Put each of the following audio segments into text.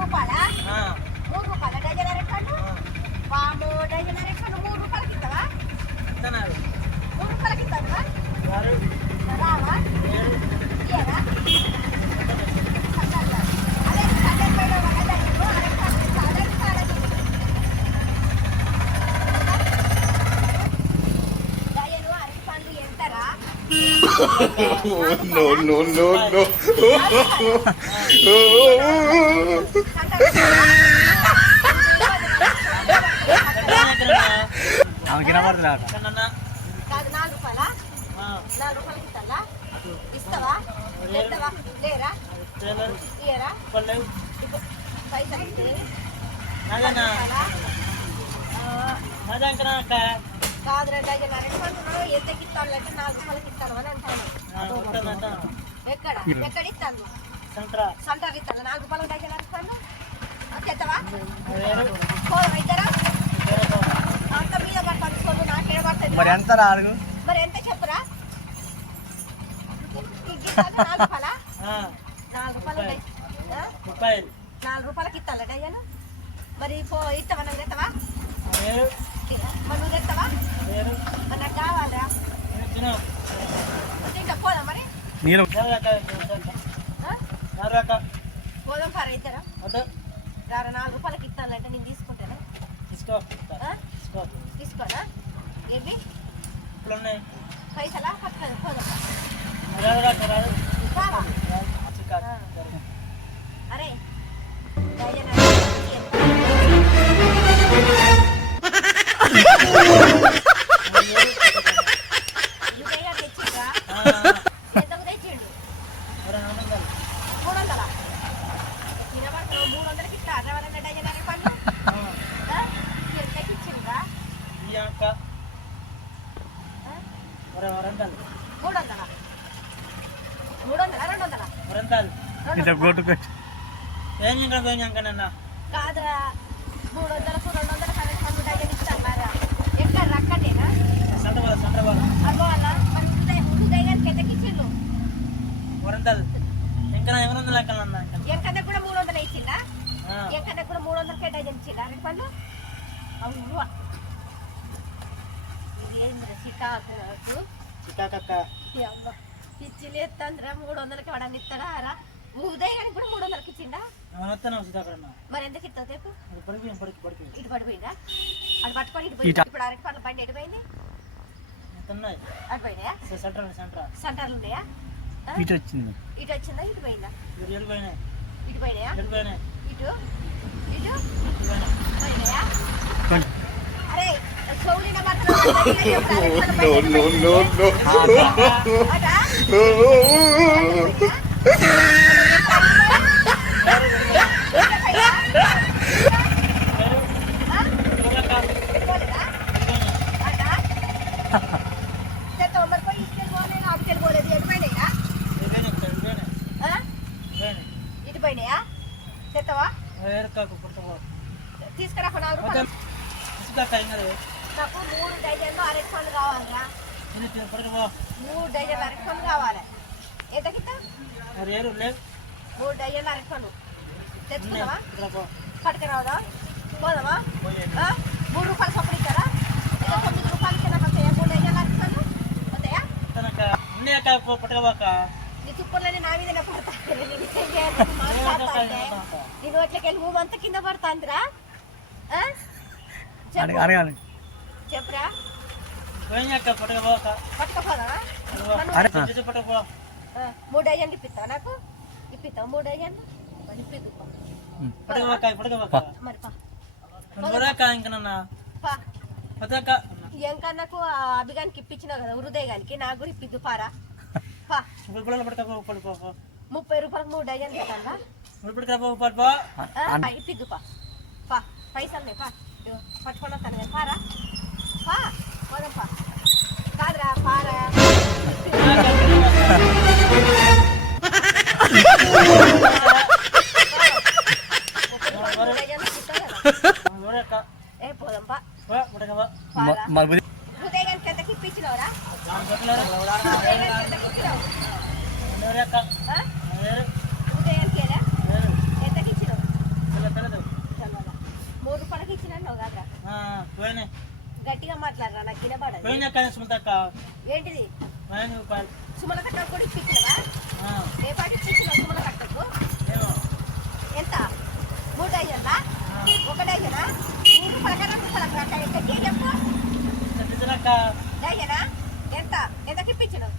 రూపాయలా? 3 రూపాయల డజన్ అరటిపండు. వాము డజన్ అరటిపండు 3 రూపాయలకి ఇస్తావా? 3 రూపాయలకి ఇస్తావా? రావా? ఇయ్యరా? అదే సండే పోయిన అరటిపండు డజను అరటిపండు ఎంతరా? No. కాదు 4 రూపాయలా? 4 రూపాయలకి ఇస్తాలా? ఇస్తావా? ఎంతవా? లేరా? ఇయ్యరా? పైసలు ఇస్తే కాదురా డజన్ అరటిపండు ఎంతకి ఇస్తానంటే 4 రూపాయలకి ఇస్తాను అని అంటాను. ఎక్కడ ఇస్తాను? సంటారు ఇస్తాను. 4 రూపాయల డజన్ అరటిపండు చెత్తవా? ఇద్దరా అంత మీద పడుతుంది సొల్లు నాకేడ పడుతుంది. మరి ఎంత రాదు? మరి ఎంత చెప్పురా? 4 రూపాయలా? 4 రూపాయలు ఉంటాయి. 4 రూపాయలకి ఇస్తాను డజన్. మరి ఇస్తావా? నాకు తెస్తావా? మరి నువ్వు తెస్తావా? మరి నాకు కావాలా? తింటా పోదా మరి పోదాం పారా ఇద్దరా? రారా 4 రూపాయలకి ఇస్తానంటే నేను తీసుకుంటాను. తీసుకోనా? ఏమి పైసలా? పట్టుకోదు పోదాం. అరే తెచ్చిండ్రా? ఎంతకు తెచ్చిండు? 300. తినబడతావు 300కి ఇస్తా. అరవై డజన్ అరటిపండు ఎంతకి ఇచ్చిండ్రా? 300. 200 కాదురా 300కు 200 అరటిపండు డజన్ ఇస్తారా? ఎక్కడ రక్కనేనా? అవ్వాలా? మరి ఉదయానికి ఎంతకి ఇచ్చిండు? ఎంకన్నా కూడా 300 ఇచ్చిందా? ఎంకన్నా కూడా 300కే డజన్ ఇచ్చిందా అరటిపండు? అవ్వ ఇది ఏంది చికాకు పిచ్చిలు ఎత్తందిరా. 300కి వాడని ఇస్తాడా? రా ఉదయానికి కూడా 300కి ఇచ్చిండా? మరి ఎందుకు ఇస్తావు రేపు? ఇటు పడిపోయిందా? అది పట్టుకొని ఇటు పోయింది. ఇప్పుడు అరటిపండ్ల బండి ఎటు పోయింది? అటు పోయినాయా? సెంటర్లు ఉన్నాయా? ఇటు వచ్చిందా? ఇటు పోయిందా? ఇటు పోయినాయా? ఇటు పోయినాయా? అరే చౌలిన ఇటు పోయినాయా? చెత్తవా? తీసుకురా 4 రూపాయలు. నాకు 3 డజన్లు అరటిపండ్లు కావాలరా. 3 డజన్లు అరటిపండ్లు కావాలి. ఎంతకిస్తా? 3 డజన్లు అరటిపండ్లు తెచ్చుకుందామా? పట్టుకురావదా? పోదామా? 3 రూపాయలు చొప్పులు ఇస్తారా? 9 రూపాయలు ఇచ్చిన 3 డజన్లు అరటిపండ్లు వస్తాయా? నీ తుప్పర్లని నా మీద పడతా. నీ నోట్లకి వెళ్ళి మూమంతా కింద పడతాందిరా. చెప్పురా పట్టుకపోదా? 3 డజన్లు ఇప్పిస్తావా? నాకు ఇప్పిస్తావు 3 డజన్లు? మరి ఇప్పిద్దు ఎంకన్నాకు అభిగానికి ఇప్పించినావు కదా ఉరుదేగానికి, నాకు కూడా ఇప్పిద్దు పారా. 30 రూపాయలకు 3 డజన్లు ఇస్తాను. ఇప్పిద్దు పా పైసలు పా పట్టుకొని వస్తాను కదా పారా. పోదాం పా. కాదురా పారా. ఏ పోదాం పా. ఉదయానికి ఎంతకి ఇప్పించినవరా? ఉదయానికి ఏంటిది సుమల కట్టకు కూడా ఇప్పించినవా ఏ పాటి ఇప్పించినావు సుమల కట్టకు ఎంత 3 డజన్లా 1 డజనా 3 రూపాయల 2 రూపాయల ఎక్కడికి చెప్పు డజనా ఎంతకి ఇప్పించినావు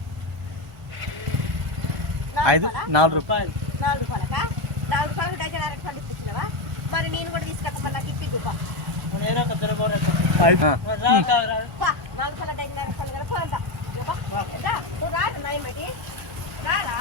4 రూపాయలు 4 రూపాయలకా 4 రూపాయలకు డజన్ 2 రూపాయలు ఇప్పించినవా మరి నేను కూడా తీసుకొస్తా మళ్ళీ నాకు ఇప్పించు 4 రూపాయల డజన్ 2 రూపాయలు కదా పోందా నువ్వు రాదు నాయమటి రారా